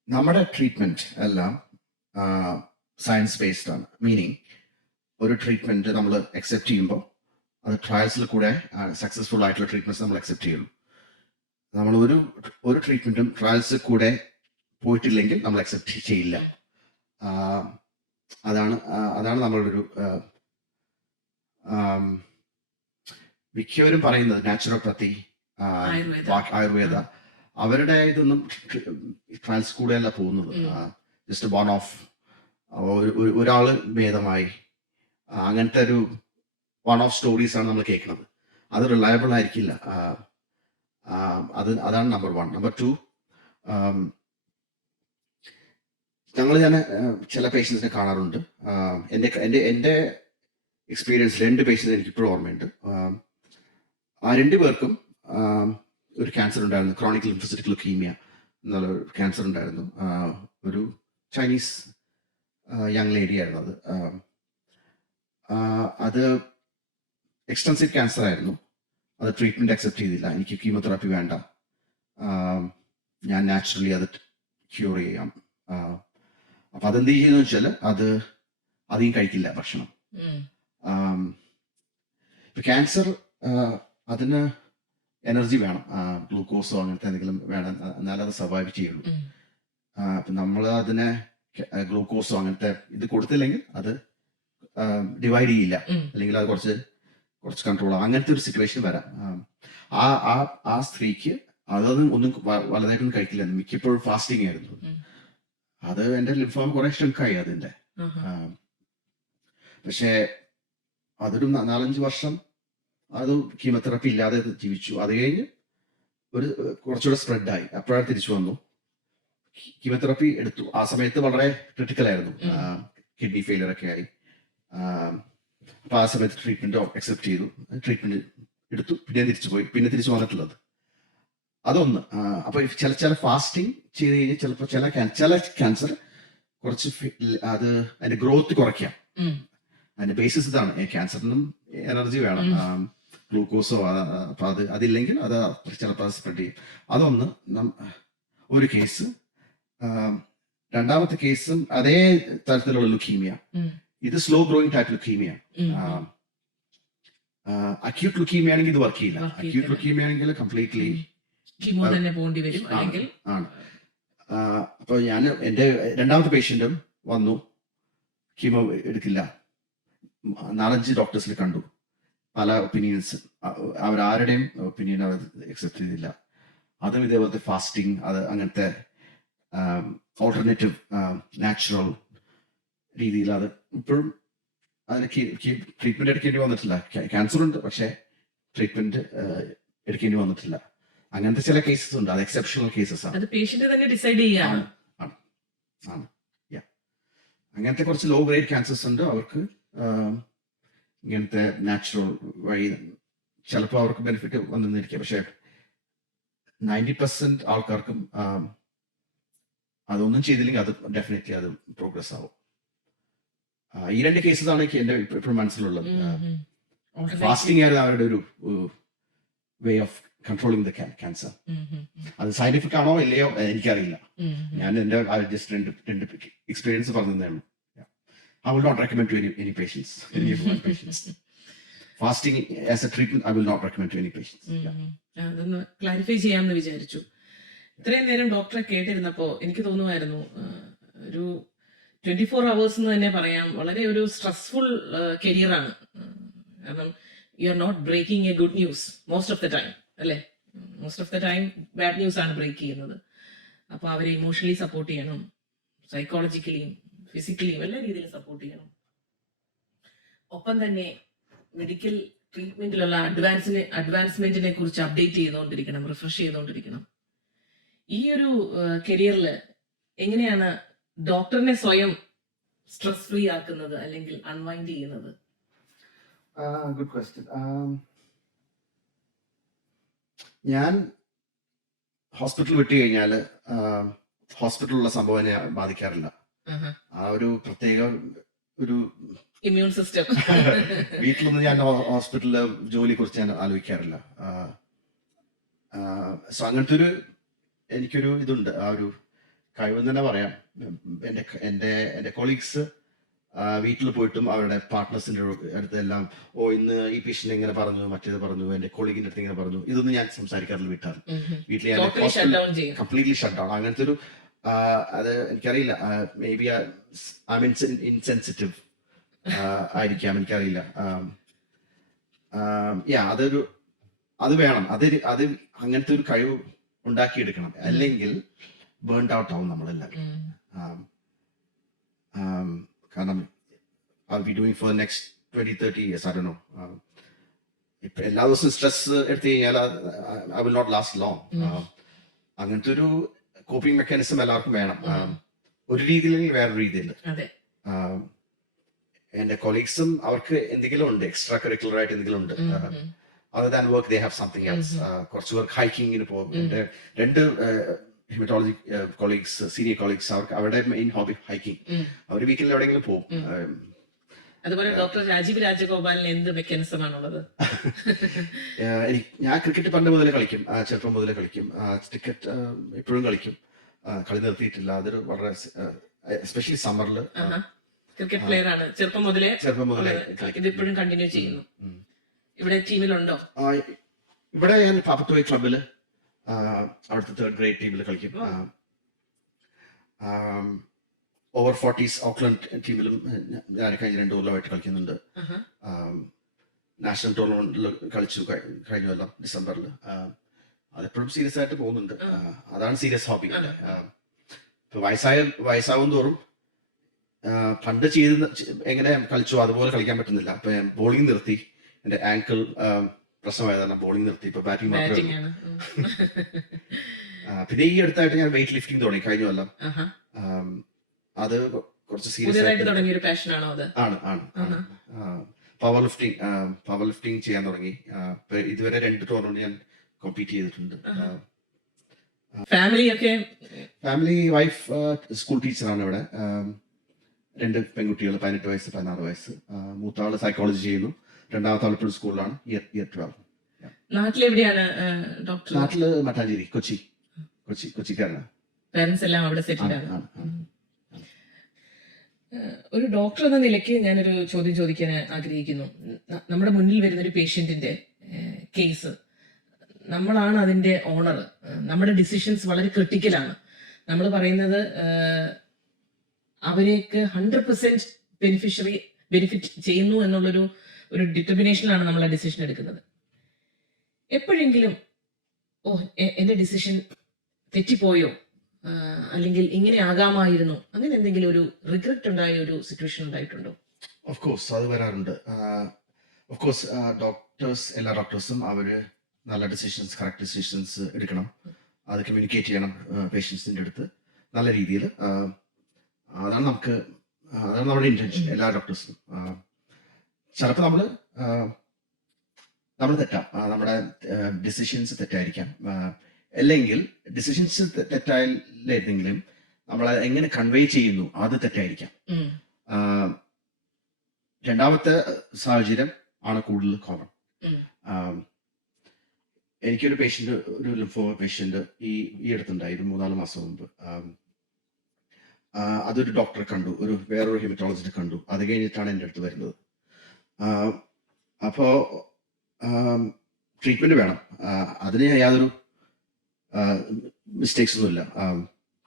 നമ്മുടെ ട്രീറ്റ്മെന്റ് എല്ലാം സയൻസ് ബേസ്ഡ് ആണ്. മീനിങ് ഒരു ട്രീറ്റ്മെന്റ് നമ്മൾ അക്സെപ്റ്റ് ചെയ്യുമ്പോൾ അത് ട്രയൽസിൽ കൂടെ സക്സസ്ഫുൾ ആയിട്ടുള്ള ട്രീറ്റ്മെന്റ്സ് നമ്മൾ അക്സെപ്റ്റ് ചെയ്യുള്ളൂ. നമ്മൾ ഒരു ട്രീറ്റ്മെന്റും ട്രയൽസിൽ കൂടെ പോയിട്ടില്ലെങ്കിൽ നമ്മൾ അക്സെപ്റ്റ് ചെയ്യില്ല. അതാണ് നമ്മളുടെ ഒരു മിക്കവരും പറയുന്നത് നാച്ചുറോപ്പതി, ആയുർവേദ, അവരുടെ ഇതൊന്നും ട്രയൽസ് കൂടെയല്ല പോകുന്നത്. ജസ്റ്റ് വൺ ഓഫ് ഒരാള് ഭേദമായി, അങ്ങനത്തെ ഒരു വൺ ഓഫ് സ്റ്റോറീസ് ആണ് നമ്മൾ കേൾക്കുന്നത്. അത് റിലയബിൾ ആയിരിക്കില്ല. അതാണ് നമ്പർ 1. നമ്പർ 2, ഞാൻ ചില പേഷ്യൻസിനെ കാണാറുണ്ട്. എൻ്റെ എക്സ്പീരിയൻസ് 2 പേഷ്യൻസ് എനിക്ക് ഇപ്പോഴും ഓർമ്മയുണ്ട്. ആ 2 പേർക്കും ഒരു ക്യാൻസർ ഉണ്ടായിരുന്നു, ക്രോണിക് ലിംഫോസിറ്റിക് ലുക്കീമിയ എന്നുള്ള ക്യാൻസർ ഉണ്ടായിരുന്നു. ഒരു ചൈനീസ് യങ് ലേഡി ആയിരുന്നു അത്. അത് എക്സ്റ്റൻസീവ് ക്യാൻസർ ആയിരുന്നു. അത് ട്രീറ്റ്മെന്റ് അക്സെപ്റ്റ് ചെയ്തില്ല. എനിക്ക് കീമോതെറാപ്പി വേണ്ട, ഞാൻ നാച്ചുറലി അത് ക്യൂർ ചെയ്യാം. അപ്പൊ അതെന്ത് ചെയ്യുന്നു വെച്ചാൽ അത് അധികം കഴിക്കില്ല ഭക്ഷണം. ക്യാൻസർ അതിന് എനർജി വേണം, ഗ്ലൂക്കോസോ അങ്ങനത്തെ എന്തെങ്കിലും വേണം, എന്നാലും അത് സർവൈവ് ചെയ്യുള്ളൂ. നമ്മൾ അതിനെ ഗ്ലൂക്കോസോ അങ്ങനത്തെ ഇത് കൊടുത്തില്ലെങ്കിൽ അത് ഡിവൈഡ് ചെയ്യില്ല, അല്ലെങ്കിൽ അത് കുറച്ച് കൺട്രോൾ ആവും. അങ്ങനത്തെ ഒരു സിറ്റുവേഷൻ വരാം. ആ സ്ത്രീക്ക് അതൊന്നും വലുതായിട്ടൊന്നും കഴിക്കില്ല, മിക്കപ്പോഴും ഫാസ്റ്റിംഗ് ആയിരുന്നു. അത് എൻ്റെ ലിംഫോമ കുറെ ഷ്രിങ്കായി അതിന്റെ. പക്ഷേ അതൊരു 4-5 വർഷം അത് കീമോതെറാപ്പി ഇല്ലാതെ ജീവിച്ചു. അത് കഴിഞ്ഞ് കുറച്ചുകൂടെ സ്പ്രെഡായി, അപ്പോഴാണ് തിരിച്ചു വന്നു. കീമോതെറാപ്പി എടുത്തു. ആ സമയത്ത് വളരെ ക്രിട്ടിക്കൽ ആയിരുന്നു, കിഡ്നി ഫെയിലിയർ ഒക്കെ ആയി. അപ്പൊ ആ സമയത്ത് ട്രീറ്റ്മെന്റ് അക്സെപ്റ്റ് ചെയ്തു, ട്രീറ്റ്മെന്റ് എടുത്തു, പിന്നെ തിരിച്ചു പോയി, പിന്നെ തിരിച്ചു വന്നിട്ടുള്ളത് അതൊന്ന്. അപ്പൊ ചില ഫാസ്റ്റിംഗ് ചെയ്ത് കഴിഞ്ഞാൽ ചിലപ്പോൾ ചില ക്യാൻസർ കുറച്ച് അത് അതിന്റെ ഗ്രോത്ത് കുറയ്ക്കാം. അതിന്റെ ബേസിസ് ഇതാണ്, ക്യാൻസറിനും എനർജി വേണം, ഗ്ലൂക്കോസോ. അപ്പൊ അതില്ലെങ്കിൽ അത് ചിലപ്പോൾ സ്പ്രെഡ് ചെയ്യും. അതൊന്ന് ഒരു കേസ്. രണ്ടാമത്തെ കേസും അതേ തരത്തിലുള്ള ലുക്കീമിയ. ഇത് slow growing type leukaemia. Acute leukaemia ആണെങ്കിൽ ഇത് വർക്ക് ചെയ്യില്ല. അക്യൂട്ട് ലുക്കീമിയ ആണെങ്കിൽ കംപ്ലീറ്റ്ലി ആണ്. അപ്പൊ ഞാൻ എൻ്റെ രണ്ടാമത്തെ പേഷ്യന്റും വന്നു, കീമോ എടുക്കില്ല. 4-5 ഡോക്ടേഴ്സിൽ കണ്ടു, പല ഒപ്പീനിയൻസ്, അവരാരുടെയും ഒപ്പീനിയൻ അവർ അക്സെപ്റ്റ് ചെയ്തില്ല. അതും ഇതേപോലത്തെ ഫാസ്റ്റിംഗ്, അത് അങ്ങനത്തെ ഓൾട്ടർനേറ്റീവ് നാച്ചുറൽ രീതിയിൽ അത് ഇപ്പോഴും അതിന് ട്രീറ്റ്മെന്റ് എടുക്കേണ്ടി വന്നിട്ടില്ല. ക്യാൻസർ ഉണ്ട്, പക്ഷേ ട്രീറ്റ്മെന്റ് എടുക്കേണ്ടി വന്നിട്ടില്ല. അങ്ങനത്തെ ചില കേസസ് ഉണ്ട്, അത് എക്സെപ്ഷണൽ കേസസ് ആണ്. അങ്ങനത്തെ കുറച്ച് ലോ ഗ്രേഡ് ക്യാൻസേഴ്സ് ഉണ്ട്, അവർക്ക് ഇങ്ങനത്തെ നാച്ചുറൽ വഴി ചിലപ്പോൾ അവർക്ക് ബെനിഫിറ്റ് വന്നിരിക്കുക. പക്ഷെ 90% ആൾക്കാർക്കും അതൊന്നും ചെയ്തില്ലെങ്കിൽ അത് ഡെഫിനറ്റ്ലി അത് പ്രോഗ്രസ് ആവും. ഈ 2 കേസസ് ആണ് എനിക്ക് എന്റെ ഇപ്പോഴും മനസ്സിലുള്ളത്. ഫാസ്റ്റിംഗ് ആയിരുന്നു അവരുടെ ഒരു way of controlling the cancer. ഉം, ഉം, അത് സയന്റിഫിക് ആണോ ഇല്ലയോ എനിക്കറിയില്ല. ഉം, ഉം. ഞാൻ എൻ്റെ ജസ്റ്റ് രണ്ട് എക്സ്പീരിയൻസ് പറഞ്ഞതേ ഉള്ളൂ. I will not recommend to any patients, any of my patients. Fasting as a treatment, I will not recommend to any patients. Yeah. അതൊന്ന് ക്ലാരിഫൈ ചെയ്യാമെന്ന് വിചാരിച്ചു. ഇത്രയും നേരം ഡോക്ടറെ കേട്ടിരുന്നപ്പോൾ എനിക്ക് തോന്നുമായിരുന്നു ഒരു 24 hours എന്ന് തന്നെ പറയാം, വളരെ ഒരു സ്ട്രെസ്ഫുൾ കരിയറാണ്. കാരണം you are not breaking a good news most of the time, അല്ലേ? Most of the time bad news ആണ് ബ്രേക്ക് ചെയ്യുന്നത്. അപ്പോൾ അവരെ ഇമോഷണലി സപ്പോർട്ട് ചെയ്യണം, സൈക്കോളജിക്കലിയും ഫിസിക്കലിയും എല്ലാ രീതിയിലും സപ്പോർട്ട് ചെയ്യണം. ഒപ്പം തന്നെ മെഡിക്കൽ ട്രീറ്റ്മെന്റിലുള്ള അഡ്വാൻസ്മെന്റിനെ കുറിച്ച് അപ്ഡേറ്റ് ചെയ്തുകൊണ്ടിരിക്കണം, റിഫ്രഷ് ചെയ്തുകൊണ്ടിരിക്കണം. ഈ ഒരു കരിയറിൽ എങ്ങനെയാണ് ഡോക്ടറിനെ സ്വയം സ്ട്രെസ് ഫ്രീ ആക്കുന്നത് അല്ലെങ്കിൽ അൺവൈൻഡ് ചെയ്യുന്നത്? Good question. ഞാൻ ഹോസ്പിറ്റൽ വിട്ടു കഴിഞ്ഞാൽ ഹോസ്പിറ്റലിലുള്ള സംഭവം എന്നെ ബാധിക്കാറില്ല. ആ ഒരു പ്രത്യേക ഒരു ഇമ്മ്യൂൺ സിസ്റ്റം വീട്ടിലൊന്നും ഞാൻ ഹോസ്പിറ്റലിലെ ജോലിയെ കുറിച്ച് ഞാൻ ആലോചിക്കാറില്ല. സോ അങ്ങനത്തെ ഒരു എനിക്കൊരു ഇതുണ്ട്, ആ ഒരു കഴിവെന്ന് തന്നെ പറയാം. എൻ്റെ കൊളീഗ്സ് വീട്ടിൽ പോയിട്ടും അവരുടെ പാർട്ട്നേഴ്സിൻ്റെ അടുത്ത് എല്ലാം ഇന്ന് ഈ പേഷ്യൻ്റ് ഇങ്ങനെ പറഞ്ഞു, മറ്റേത് പറഞ്ഞു, എൻ്റെ കൊളീഗിൻ്റെ അടുത്ത് ഇങ്ങനെ പറഞ്ഞു, ഇതൊന്നും ഞാൻ സംസാരിക്കാറില്ല വീട്ടിൽ. വീട്ടിൽ ഞാൻ കംപ്ലീറ്റ്ലി ഷട്ട് ഡൗൺ. അങ്ങനത്തെ ഒരു അത് എനിക്കറിയില്ല, may be I mean insensitive ആയിരിക്കാം, എനിക്കറിയില്ല. അത് വേണം, അത് അങ്ങനത്തെ ഒരു കഴിവ് ഉണ്ടാക്കിയെടുക്കണം, അല്ലെങ്കിൽ ബേൺഡ് ഔട്ട് ആവും നമ്മളെല്ലാവരും. കാരണം I'll be doing for the next 20-30 years, I don't know. ഇപ്പൊ എല്ലാ ദിവസവും സ്ട്രെസ് എടുത്തു കഴിഞ്ഞാൽ I will not last long. അങ്ങനത്തെ ഒരു കോപ്പിംഗ് മെക്കാനിസം എല്ലാവർക്കും വേണം, ഒരു രീതിയിൽ വേറൊരു രീതിയിൽ. എന്റെ കൊളീഗ്സും അവർക്ക് എന്തെങ്കിലും ഉണ്ട്, എക്സ്ട്രാ കരിക്കുലർ ആയിട്ട് എന്തെങ്കിലും ഉണ്ട്. other than work they have something else. കുറച്ച് പേർക്ക് ഹൈക്കിങ്ങിന് പോകും. എൻ്റെ 2 ഹെമറ്റോളജി കൊളീഗ്സ്, സീനിയർ കൊളീഗ്സ്, അവരുടെ മെയിൻ ഹോബി ഹൈക്കിംഗ്. അവർ വീക്കിൽ എവിടെയെങ്കിലും പോകും. അതുപോലെ ഡോക്ടർ രാജീവ് രാജഗോപാലിന് എന്ത് മെക്കാനിസം ആണുള്ളത്? ഞാൻ ക്രിക്കറ്റ് പണ്ട് മുതലേ കളിക്കും, ചെറുപ്പം മുതലേ കളിക്കും. ക്രിക്കറ്റ് ഇപ്പോഴും കളിക്കും, കളി നിർത്തിയിട്ടില്ല. അതൊരു വളരെ എസ്പെഷ്യലി സമ്മറിൽ ക്രിക്കറ്റ് പ്ലെയർ ആണ്, ചെറുപ്പം മുതലേ ഇതിപ്പോഴും കണ്ടിന്യൂ ചെയ്യുന്നു. ഇവിടെ ടീമിലുണ്ടോ? ഇവിടെ ഞാൻ പാപ്പത്തോയ് ക്ലബില് അവിടുത്തെ 3rd grade ടീമിൽ കളിക്കും. ഓവർ 40s ഓക്ലൻഡ് ടീമിലും ഞാൻ കഴിഞ്ഞ 2 കൊല്ലമായിട്ട് കളിക്കുന്നുണ്ട്. നാഷണൽ ടൂർണമെന്റിൽ കളിച്ചു കഴിഞ്ഞ കൊല്ലം ഡിസംബറിൽ. അതെപ്പോഴും സീരിയസ് ആയിട്ട് പോകുന്നുണ്ട്. അതാണ് സീരിയസ് ഹോബി. ഇപ്പൊ വയസ്സാവും തോറും പണ്ട് എങ്ങനെ കളിച്ചു അതുപോലെ കളിക്കാൻ പറ്റുന്നില്ല. ഇപ്പൊ ബോളിംഗ് നിർത്തി, എന്റെ ആങ്കിൾ പ്രശ്നമായതാണ്, ബോളിംഗ് നിർത്തി, ഇപ്പൊ ബാറ്റിംഗ് മാത്രമേ. പിന്നെ ഈ അടുത്തായിട്ട് ഞാൻ വെയിറ്റ് ലിഫ്റ്റിംഗ് തുടങ്ങി കഴിഞ്ഞ കൊല്ലം. അത് കുറച്ച് സീരിയസ് ആയിട്ട് ആണ്. പവർ ലിഫ്റ്റിംഗ് ചെയ്യാൻ തുടങ്ങി. ഇതുവരെ 2 ടൂർണമെന്റ് ഞാൻ കോമ്പീറ്റ് ചെയ്തിട്ടുണ്ട്. ഫാമിലി വൈഫ് സ്കൂൾ ടീച്ചറാണ് ഇവിടെ. 2 പെൺകുട്ടികൾ, 18 വയസ്സ് 16 വയസ്സ്. മൂത്താള് സൈക്കോളജി ചെയ്യുന്നു, രണ്ടാമത്തെ ആൾ ഇപ്പോൾ സ്കൂളിലാണ്, ഇയർ 12. നാട്ടിലെവിടെയാണ് ഡോക്ടർ? നാട്ടില് മട്ടാഞ്ചേരി, കൊച്ചിക്കാരനാണ്. പാരന്റ്സ് എല്ലാം അവിടെ സെറ്റിൽഡ് ആണ്. ഒരു ഡോക്ടർ എന്ന നിലയ്ക്ക് ഞാനൊരു ചോദ്യം ചോദിക്കാൻ ആഗ്രഹിക്കുന്നു. നമ്മുടെ മുന്നിൽ വരുന്നൊരു പേഷ്യന്റിന്റെ കേസ്, നമ്മളാണ് അതിന്റെ ഓണർ. നമ്മുടെ ഡിസിഷൻസ് വളരെ ക്രിട്ടിക്കലാണ്. നമ്മൾ പറയുന്നത് അവരേക്ക് 100% ബെനിഫിറ്റ് ചെയ്യുന്നു എന്നുള്ളൊരു ഡിറ്റർമിനേഷനിലാണ് നമ്മൾ ആ ഡിസിഷൻ എടുക്കുന്നത്. എപ്പോഴെങ്കിലും എന്റെ ഡിസിഷൻ തെറ്റിപ്പോയോ, അല്ലെങ്കിൽ ഇങ്ങനെ ആകാമായിരുന്നു, അങ്ങനെ എന്തെങ്കിലും ഒരു റിഗ്രറ്റ് ഉണ്ടായ ഒരു സിറ്റുവേഷൻ ഉണ്ടായിട്ടുണ്ടോ? ഓഫ് കോഴ്സ് അത് വരാറുണ്ട്. ഓഫ് കോഴ്സ് എല്ലാ ഡോക്ടേഴ്സും അവര് നല്ല ഡിസിഷൻസ്, കറക്റ്റ് ഡിസിഷൻസ് എടുക്കണം. അത് കമ്മ്യൂണിക്കേറ്റ് ചെയ്യണം പേഷ്യൻസിന്റെ അടുത്ത് നല്ല രീതിയിൽ. അതാണ് നമ്മുടെ ഇന്റൻഷൻ, എല്ലാ ഡോക്ടേഴ്സിനും. ചിലപ്പോൾ നമ്മൾ തെറ്റാം, നമ്മുടെ ഡിസിഷൻസ് തെറ്റായിരിക്കാം, അല്ലെങ്കിൽ ഡിസിഷൻസ് തെറ്റായില്ലെങ്കിലും നമ്മൾ എങ്ങനെ കൺവേ ചെയ്യുന്നു അത് തെറ്റായിരിക്കാം. രണ്ടാമത്തെ സാഹചര്യം ആണ് കൂടുതൽ കോമൺ. എനിക്കൊരു പേഷ്യൻ്റ്, ഒരു ലിംഫോമ പേഷ്യൻ്റ് ഈ അടുത്തുണ്ടായി, ഒരു 3-4 മാസം മുമ്പ്. അതൊരു ഡോക്ടറെ കണ്ടു, വേറൊരു ഹെമറ്റോളജിസ്റ്റ് കണ്ടു. അത് കഴിഞ്ഞിട്ടാണ് എൻ്റെ അടുത്ത് വരുന്നത്. അപ്പോൾ ട്രീറ്റ്മെൻറ്റ് വേണം, അതിന് യാതൊരു മിസ്റ്റേക്സ് ഒന്നുമില്ല.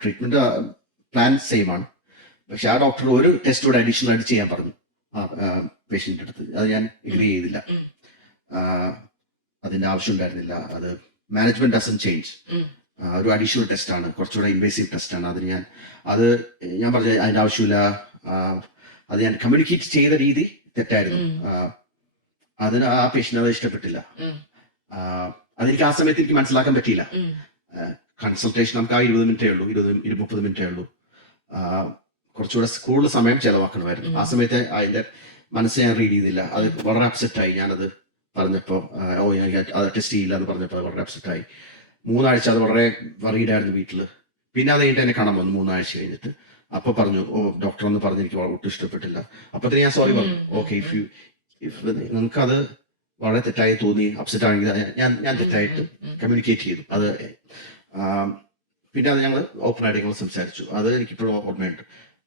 ട്രീറ്റ്മെൻറ്റ് പ്ലാൻ സെയിം ആണ്. പക്ഷെ ആ ഡോക്ടർ ഒരു ടെസ്റ്റ് കൂടെ അഡീഷണൽ ആയിട്ട് ചെയ്യാൻ പറഞ്ഞു പേഷ്യൻ്റെ അടുത്ത്. അത് ഞാൻ എഗ്രി ചെയ്തില്ല. അതിൻ്റെ ആവശ്യം ഉണ്ടായിരുന്നില്ല. അത് മാനേജ്മെന്റ് ഡസൻ ചേഞ്ച്. ഒരു അഡീഷണൽ ടെസ്റ്റാണ്, കുറച്ചുകൂടെ ഇൻവേസീവ് ടെസ്റ്റാണ്. ഞാൻ പറഞ്ഞ അതിൻ്റെ ആവശ്യമില്ല. അത് ഞാൻ കമ്മ്യൂണിക്കേറ്റ് ചെയ്ത രീതി തെറ്റായിരുന്നു. അതിന് ആ പേഷ്യൻ്റ് അത് ഇഷ്ടപ്പെട്ടില്ല. അതെനിക്ക് ആ സമയത്ത് എനിക്ക് മനസ്സിലാക്കാൻ പറ്റിയില്ല. കൺസൾട്ടേഷൻ നമുക്ക് ആ 20 മിനിറ്റേ ഉള്ളൂ, 20-30 മിനിറ്റേ ഉള്ളൂ. കുറച്ചുകൂടെ കൂടുതൽ സമയം ചെലവാക്കണമായിരുന്നു. ആ സമയത്ത് അതിൻ്റെ മനസ്സ് ഞാൻ റീഡ് ചെയ്തില്ല. അത് വളരെ അപ്സെറ്റായി. ഞാനത് പറഞ്ഞപ്പോൾ അത് ടെസ്റ്റ് ചെയ്യില്ല എന്ന് പറഞ്ഞപ്പോൾ വളരെ അപ്സെറ്റായി. 3 ആഴ്ച അത് വളരെ വറീഡായിരുന്നു വീട്ടിൽ. പിന്നെ അത് കഴിഞ്ഞിട്ട് എന്നെ കാണാൻ വന്നു 3 ആഴ്ച കഴിഞ്ഞിട്ട്. അപ്പോൾ പറഞ്ഞു, ഡോക്ടർ എന്ന് പറഞ്ഞ് എനിക്ക് ഒട്ടും ഇഷ്ടപ്പെട്ടില്ല. അപ്പോഴത്തേന് ഞാൻ സോറി പറഞ്ഞു. ഓക്കെ, ഇഫ് നിങ്ങൾക്കത് വളരെ തെറ്റായി തോന്നി, അപ്സെറ്റ് ആണെങ്കിൽ ഞാൻ തെറ്റായിട്ട് കമ്മ്യൂണിക്കേറ്റ് ചെയ്തു. അത് പിന്നെ അത് ഞങ്ങൾ ഓപ്പൺ ആയിട്ട് ഞങ്ങൾ സംസാരിച്ചു. അത് എനിക്കിപ്പോഴും ഓർമ്മയുണ്ട്.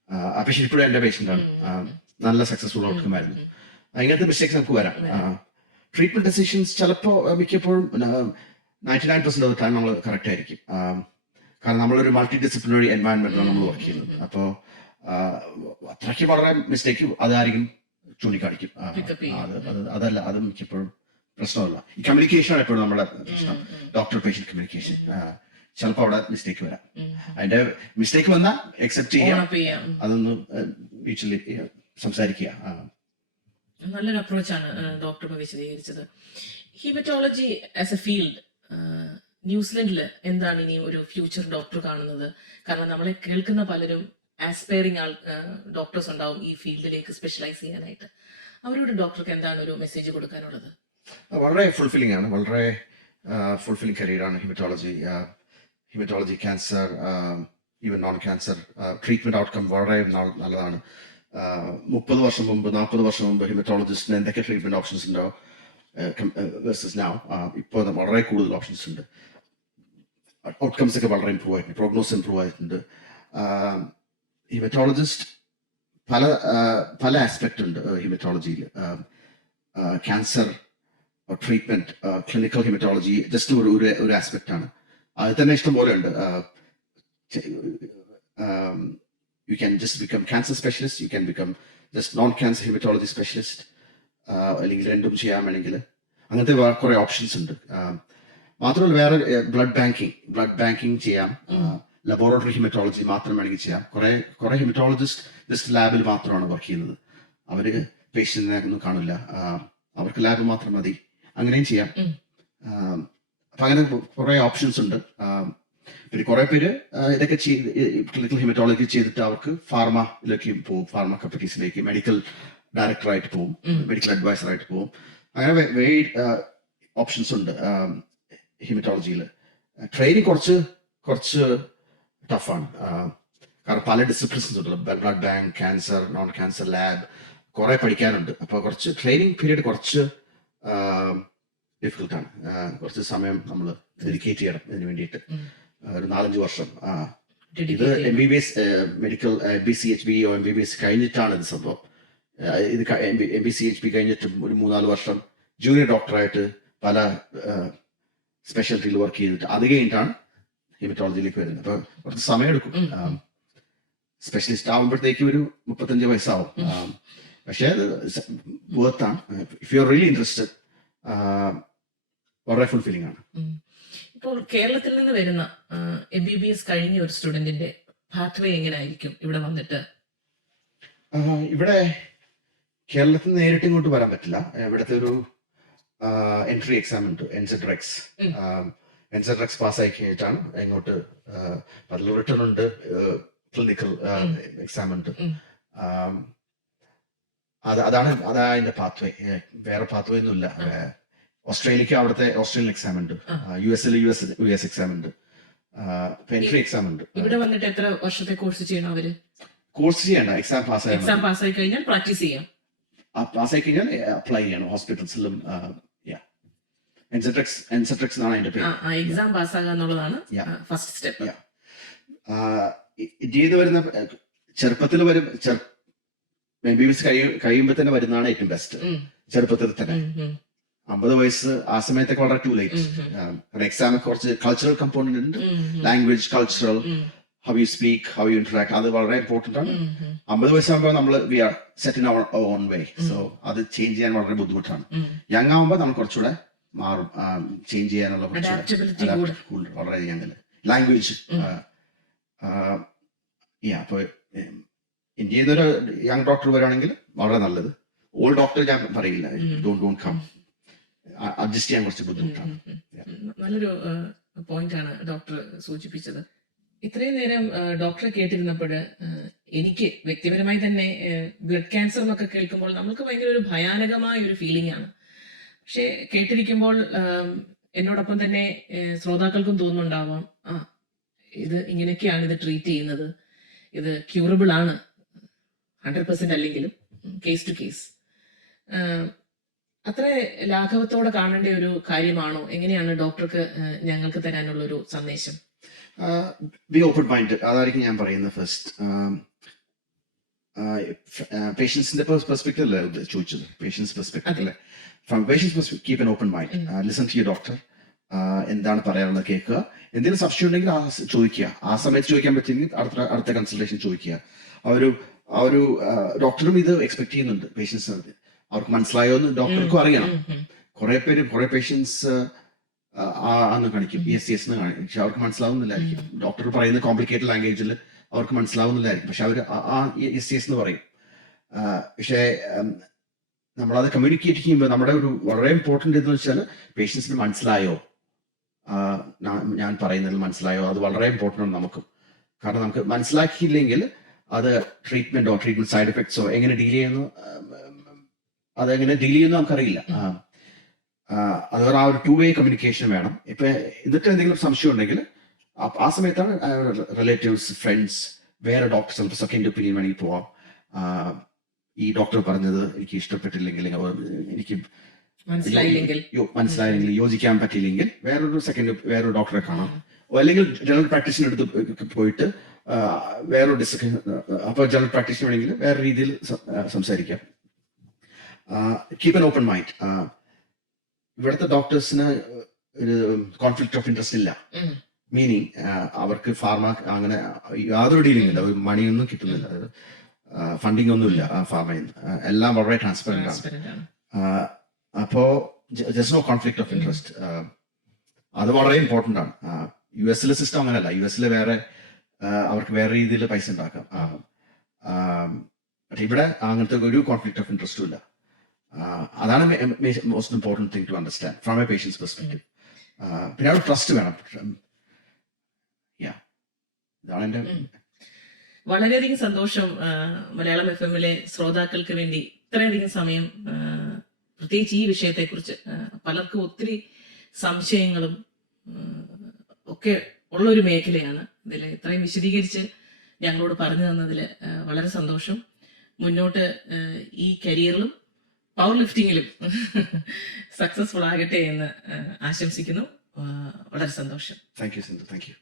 ആ പേഷ്യൻ്റ് ഇപ്പോഴും എൻ്റെ പേഷ്യൻ്റാണ്. നല്ല സക്സസ്ഫുൾ ഔട്ട്കം ആയിരുന്നു. ഇങ്ങനത്തെ മിസ്റ്റേക്സ് നമുക്ക് വരാം. ട്രീറ്റ്മെന്റ് ഡെസിഷൻസ് ചിലപ്പോൾ മിക്കപ്പോഴും 99% ഓഫ് ടൈം നമ്മൾ കറക്റ്റ് ആയിരിക്കും. കാരണം നമ്മളൊരു മൾട്ടി ഡിസിപ്ലിനറി എൻവയൺമെന്റിലാണ് നമ്മൾ വർക്ക് ചെയ്യുന്നത്. അപ്പോൾ അത്രയ്ക്ക് വളരെ മിസ്റ്റേക്ക് അതായിരിക്കും ചൂണ്ടിക്കാണിക്കും. അതല്ല, അത് മിക്കപ്പോഴും പ്രശ്നമല്ല. ഈ കമ്മ്യൂണിക്കേഷൻ എപ്പോഴും നമ്മുടെ പ്രശ്നം. ഡോക്ടർ പേഷ്യന്റ് കമ്മ്യൂണിക്കേഷൻ ചിലപ്പോൾ അവിടെ മിസ്റ്റേക്ക് വരാം. അതിന്റെ മിസ്റ്റേക്ക് വന്നാൽ അക്സെപ്റ്റ് ചെയ്യാം, അതൊന്ന് മ്യൂച്വലി സംസാരിക്കുക. നല്ലൊരു അപ്രോച്ചാണ് ഡോക്ടർ വിശദീകരിച്ചത്. ഹീമറ്റോളജി ആസ് എ ഫീൽഡ് ന്യൂസിലൻഡിൽ എന്താണ് ഇനി ഒരു ഫ്യൂച്ചർ ഡോക്ടർ കാണുന്നത്? കാരണം നമ്മളെ കേൾക്കുന്ന പലരും ആസ്പയറിംഗ് ഡോക്ടേഴ്സ് ഉണ്ടാവും ഈ ഫീൽഡിലേക്ക് സ്പെഷ്യലൈസ് ചെയ്യാനായിട്ട്. അവരോട് ഡോക്ടർക്ക് എന്താണ് ഒരു മെസ്സേജ് കൊടുക്കാനുള്ളത്? വളരെ ഫുൾഫില്ലിംഗ് ആണ്, വളരെ ഫുൾഫില്ലിംഗ് കരിയറാണ് haematology. Haematology, cancer, even non cancer treatment outcome വളരെ നല്ലതാണ്. 30 വർഷം മുമ്പ്, 40 വർഷം മുമ്പ് ഹിമറ്റോളജിസ്റ്റിന് എന്തൊക്കെ ട്രീറ്റ്മെന്റ് ഓപ്ഷൻസ് ഉണ്ടോ വേഴ്സസ് നൗ, ഇപ്പോൾ വളരെ കൂടുതൽ ഓപ്ഷൻസ് ഉണ്ട്. ഔട്ട്കംസ് ഒക്കെ വളരെ ഇമ്പ്രൂവ് ആയിട്ടുണ്ട്, പ്രോഗ്നോസ് ഇമ്പ്രൂവ് ആയിട്ടുണ്ട്. ഹിമറ്റോളജിസ്റ്റ് പല ആസ്പെക്ട് ഉണ്ട് ഹിമറ്റോളജിയിൽ. Cancer treatment, clinical haematology just ഒരു ആസ്പെക്ട് ആണ്. അത് തന്നെ ഇഷ്ടം പോലെ ഉണ്ട്. You can just become cancer specialist, you can become just non-cancer hematology specialist, അല്ലെങ്കിൽ രണ്ടും ചെയ്യാൻ വേണമെങ്കിൽ അങ്ങനത്തെ കുറെ ഓപ്ഷൻസ് ഉണ്ട്. മാത്രമല്ല വേറെ ബ്ലഡ് ബാങ്കിങ് ചെയ്യാം. ലബോറട്ടറി ഹിമറ്റോളജി മാത്രം വേണമെങ്കിൽ ചെയ്യാം. കുറെ ഹിമറ്റോളജിസ്റ്റ് ജസ്റ്റ് ലാബിൽ മാത്രമാണ് വർക്ക് ചെയ്യുന്നത്. അവര് പേഷ്യന്റിനെ ഒന്നും കാണില്ല, അവർക്ക് ലാബ് മാത്രം മതി. അങ്ങനെയും ചെയ്യാം. അപ്പൊ അങ്ങനെ കുറെ ഓപ്ഷൻസ് ഉണ്ട്. പിന്നെ കുറെ പേര് ഇതൊക്കെ ക്ലിനിക്കൽ ഹിമറ്റോളജി ചെയ്തിട്ട് അവർക്ക് ഫാർമയിലേക്ക് പോകും, ഫാർമ കമ്പനീസിലേക്ക് മെഡിക്കൽ ഡയറക്ടറായിട്ട് പോകും, മെഡിക്കൽ അഡ്വൈസറായിട്ട് പോകും. അങ്ങനെ ഓപ്ഷൻസ് ഉണ്ട് ഹിമറ്റോളജിയിൽ. ട്രെയിനിങ് കുറച്ച് ടഫാണ്. കാരണം പല ഡിസിപ്ലിൻസ് ഉണ്ട്. Blood bank, cancer, non cancer, lab, കുറെ പഠിക്കാനുണ്ട്. അപ്പോൾ കുറച്ച് ട്രെയിനിങ് പീരീഡ് കുറച്ച് ഡിഫിക്കൽട്ടാണ്. കുറച്ച് സമയം നമ്മൾ ഡെഡിക്കേറ്റ് ചെയ്യണം ഇതിന് വേണ്ടിയിട്ട്. ഒരു 4-5 വർഷം. ഇത് MBBS മെഡിക്കൽ MBCHB MBBS കഴിഞ്ഞിട്ടാണ് ഇത് സംഭവം. ഇത് MBCHB കഴിഞ്ഞിട്ട് ഒരു 3-4 വർഷം ജൂനിയർ ഡോക്ടറായിട്ട് പല സ്പെഷ്യാലിറ്റിയിൽ വർക്ക് ചെയ്തിട്ട് അത് കഴിഞ്ഞിട്ടാണ് ഹിമറ്റോളജിയിലേക്ക് വരുന്നത്. അപ്പൊ കുറച്ച് സമയം എടുക്കും. സ്പെഷ്യലിസ്റ്റ് ആകുമ്പോഴത്തേക്ക് ഒരു 35 വയസ്സാവും. പക്ഷെ അത് വർത്താണ്. If you are really interested, വളരെ ഫുൾഫില്ലിംഗ് ആണ്. ഇപ്പോൾ കേരളത്തിൽ നിന്ന് വരുന്ന MBBS കഴിഞ്ഞ ഒരു സ്റ്റുഡന്റിന്റെ പാത്വേ എങ്ങനെയായിരിക്കും ഇവിടെ വന്നിട്ട്? ഇവിടെ കേരളത്തിൽ നിന്ന് നേരിട്ട് ഇങ്ങോട്ട് വരാൻ പറ്റില്ല. ഇവിടുത്തെ ഒരു എൻട്രി എക്സാം ഉണ്ട്, NCETREX പാസ്സായി കഴിഞ്ഞിട്ടാണ് ഇങ്ങോട്ട്. അതിൽ റിട്ടേൺ ഉണ്ട്, ക്ലിനിക്കൽ എക്സാം ഉണ്ട്. അതാണ് അതിന്റെ പാത്വേ. വേറെ പാത്വേ ഒന്നുമില്ല. ഓസ്ട്രേലിയക്ക് അവിടുത്തെ ഓസ്ട്രേലിയൻ എക്സാം ഉണ്ട്, US എക്സാം ഉണ്ട്, എൻട്രി എക്സാം ഉണ്ട്. ഇവിടെ വന്നിട്ട് എത്ര വർഷത്തെ കോഴ്സ് ചെയ്യണം അവര്? കോഴ്സ് ചെയ്യണ്ട, എക്സാം പാസ്സായി കഴിഞ്ഞാൽ പ്രാക്ടീസ് ചെയ്യാം. പാസ്സായി കഴിഞ്ഞാൽ അപ്ലൈ ചെയ്യണം ഹോസ്പിറ്റൽസിലും. എൻസെട്രിക്സ് എന്നാണ് അതിന്റെ പേര്. ആ എക്സാം പാസ്സാകുക എന്നുള്ളതാണ് Yeah. First step. Yeah. ഇന്ത്യയിൽ നിന്ന് വരുന്ന ചെറുപ്പത്തിൽ വരും, MBBS കഴിയുമ്പോൾ തന്നെ വരുന്നതാണ് ഏറ്റവും ബെസ്റ്റ്. ചെറുപ്പത്തിൽ തന്നെ 50 വയസ്സ് ആ സമയത്തൊക്കെ വളരെ ടു ലേറ്റ്. എക്സാം കുറച്ച് കൾച്ചറൽ കമ്പോണന്റ് ഉണ്ട്, language, cultural, how you speak, how you interact, അത് വളരെ ഇമ്പോർട്ടന്റ് ആണ്. 50 വയസ്സാകുമ്പോൾ നമ്മൾ we are set in our own way. So അത് ചേഞ്ച് ചെയ്യാൻ വളരെ ബുദ്ധിമുട്ടാണ്. യങ് ആകുമ്പോൾ നമ്മൾ കുറച്ചുകൂടെ മാറും, ചേഞ്ച് ചെയ്യാനുള്ള വളരെ യങ്ങില്. ലാംഗ്വേജ് അപ്പൊ ഇന്ത്യയിൽ നിന്നൊരു യങ് ഡോക്ടർ വരികയാണെങ്കിൽ വളരെ നല്ലത്. ഓൾഡ് ഡോക്ടർ ഞാൻ പറയില്ല, ഡോണ്ട് കം, അഡ്ജസ്റ്റ് ചെയ്യാൻ കുറച്ച് ബുദ്ധിമുട്ടാണ്. നല്ലൊരു പോയിന്റാണ് ഡോക്ടർ സൂചിപ്പിച്ചത്. ഇത്രയും നേരം ഡോക്ടറെ കേട്ടിരുന്നപ്പോൾ എനിക്ക് വ്യക്തിപരമായി തന്നെ ബ്ലഡ് ക്യാൻസർ എന്നൊക്കെ കേൾക്കുമ്പോൾ നമുക്ക് ഭയങ്കര ഒരു ഭയാനകമായ ഒരു ഫീലിംഗ് ആണ്. പക്ഷെ കേട്ടിരിക്കുമ്പോൾ എന്നോടൊപ്പം തന്നെ ശ്രോതാക്കൾക്കും തോന്നുന്നുണ്ടാവാം, ഇത് ഇങ്ങനെയൊക്കെയാണ് ഇത് ട്രീറ്റ് ചെയ്യുന്നത്, ഇത് ക്യൂറബിൾ ആണ്, 100% അല്ലെങ്കിലും കേസ് ടു കേസ്. അത്ര ലാഘവത്തോടെ കാണേണ്ട ഒരു കാര്യമാണോ? എങ്ങനെയാണ് ഡോക്ടർക്ക് ഞങ്ങൾക്ക് തരാനുള്ള ഒരു സന്ദേശം? ബി ഓപ്പൺ മൈൻഡ്, അതായിരിക്കും ഞാൻ പറയുന്നത്. ഫസ്റ്റ് പേഷ്യൻസിന്റെ പെർസ്പെക്റ്റീവ് അല്ലേ ചോദിച്ചത്? പേഷ്യൻസ് പെർസ്പെക്റ്റീവ് അല്ലേ? From patients perspective keep an open mind, listen to your doctor. എന്താണ് പറയാനുള്ളത് കേൾക്കുക. എന്തെങ്കിലും സംശയം ഉണ്ടെങ്കിൽ ചോദിക്കുക. ആ സമയത്ത് ചോദിക്കാൻ പറ്റില്ലെങ്കിൽ അടുത്ത കൺസൾട്ടേഷൻ ചോദിക്കുക. ആ ഒരു ഡോക്ടറും ഇത് എക്സ്പെക്ട് ചെയ്യുന്നുണ്ട് പേഷ്യൻസ്. അവർക്ക് മനസ്സിലായോ എന്ന് ഡോക്ടർക്കും അറിയണം. കുറെ പേഷ്യൻസ് അന്ന് കാണിക്കും, yes എന്ന് കാണിക്കും, പക്ഷെ അവർക്ക് മനസ്സിലാവുന്നില്ലായിരിക്കും. ഡോക്ടർ പറയുന്ന കോംപ്ലിക്കേറ്റഡ് ലാംഗ്വേജിൽ അവർക്ക് മനസ്സിലാവുന്നില്ലായിരിക്കും, പക്ഷെ അവർ yes എന്ന് പറയും. പക്ഷേ നമ്മളത് കമ്മ്യൂണിക്കേറ്റ് ചെയ്യുമ്പോൾ നമ്മുടെ ഒരു വളരെ ഇമ്പോർട്ടൻ്റ് എന്ന് വെച്ചാൽ പേഷ്യൻസിന് മനസ്സിലായോ, ഞാൻ പറയുന്നതിൽ മനസ്സിലായോ, അത് വളരെ ഇമ്പോർട്ടൻ്റ് ആണ് നമുക്കും. കാരണം നമുക്ക് മനസ്സിലാക്കിയില്ലെങ്കിൽ അത് ട്രീറ്റ്മെന്റ് സൈഡ് എഫക്ട്സോ എങ്ങനെ ഡീൽ ചെയ്യുന്നു, അതെങ്ങനെ ഡീൽ ചെയ്യുന്നു നമുക്കറിയില്ല. അതുപോലെ ആ ഒരു 2-way കമ്മ്യൂണിക്കേഷൻ വേണം. ഇപ്പൊ എന്നിട്ട് എന്തെങ്കിലും സംശയം ഉണ്ടെങ്കിൽ ആ സമയത്താണ് റിലേറ്റീവ്സ്, ഫ്രണ്ട്സ്, വേറെ ഡോക്ടർ, ചിലപ്പോൾ സെക്കൻഡ് ഒപ്പീനിയൻ വേണമെങ്കിൽ പോവാം. ഈ ഡോക്ടർ പറഞ്ഞത് എനിക്ക് ഇഷ്ടപ്പെട്ടില്ലെങ്കിൽ, എനിക്ക് മനസ്സിലായില്ലെങ്കിൽ, യോജിക്കാൻ പറ്റിയില്ലെങ്കിൽ വേറൊരു ഡോക്ടറെ കാണാം. അല്ലെങ്കിൽ ജനറൽ പ്രാക്ടീഷന് അടുത്ത് പോയിട്ട് വേറൊരു ഡിസ്കഷൻ, അപ്പൊ ജനറൽ പ്രാക്ടീഷൻ വേണമെങ്കിൽ വേറെ രീതിയിൽ സംസാരിക്കാം. Keep an open mind. ഇവിടുത്തെ ഡോക്ടേഴ്സിന് ഒരു കോൺഫ്ലിക്ട് ഓഫ് ഇൻട്രസ്റ്റ് ഇല്ല. മീനിങ് അവർക്ക് അങ്ങനെ യാതൊരു ഡീലിംഗ് ഇല്ല, മണിയൊന്നും കിട്ടുന്നില്ല, ഫണ്ടിങ് ഒന്നുമില്ല ഫാർമയിൽ നിന്ന്. എല്ലാം വളരെ ട്രാൻസ്പെറന്റ് ആണ്. അപ്പോ just no conflict of interest. അത് വളരെ ഇമ്പോർട്ടന്റ് ആണ്. US സിസ്റ്റം അങ്ങനെയല്ല. US വേറെ അവർക്ക് വേറെ രീതിയിൽ പൈസ ഉണ്ടാക്കാം. പക്ഷെ ഇവിടെ അങ്ങനത്തെ ഒരു കോൺഫ്ലിക്ട് ഓഫ് ഇൻട്രസ്റ്റും ഇല്ല. അതാണ് most important thing to understand from a patients perspective. പിന്നെ അവിടെ ട്രസ്റ്റ് വേണം. ഇതാണ് എൻ്റെ. വളരെയധികം സന്തോഷം. മലയാളം FM-ലെ ശ്രോതാക്കൾക്ക് വേണ്ടി ഇത്രയധികം സമയം, പ്രത്യേകിച്ച് ഈ വിഷയത്തെക്കുറിച്ച് പലർക്കും ഒത്തിരി സംശയങ്ങളും ഒക്കെ ഉള്ളൊരു മേഖലയാണ്. ഇതിൽ ഇത്രയും വിശദീകരിച്ച് ഞങ്ങളോട് പറഞ്ഞു തന്നതിൽ വളരെ സന്തോഷം. മുന്നോട്ട് ഈ കരിയറിലും പവർ ലിഫ്റ്റിങ്ങിലും സക്സസ്ഫുൾ ആകട്ടെ എന്ന് ആശംസിക്കുന്നു. വളരെ സന്തോഷം. Thank you Sindhu. Thank you.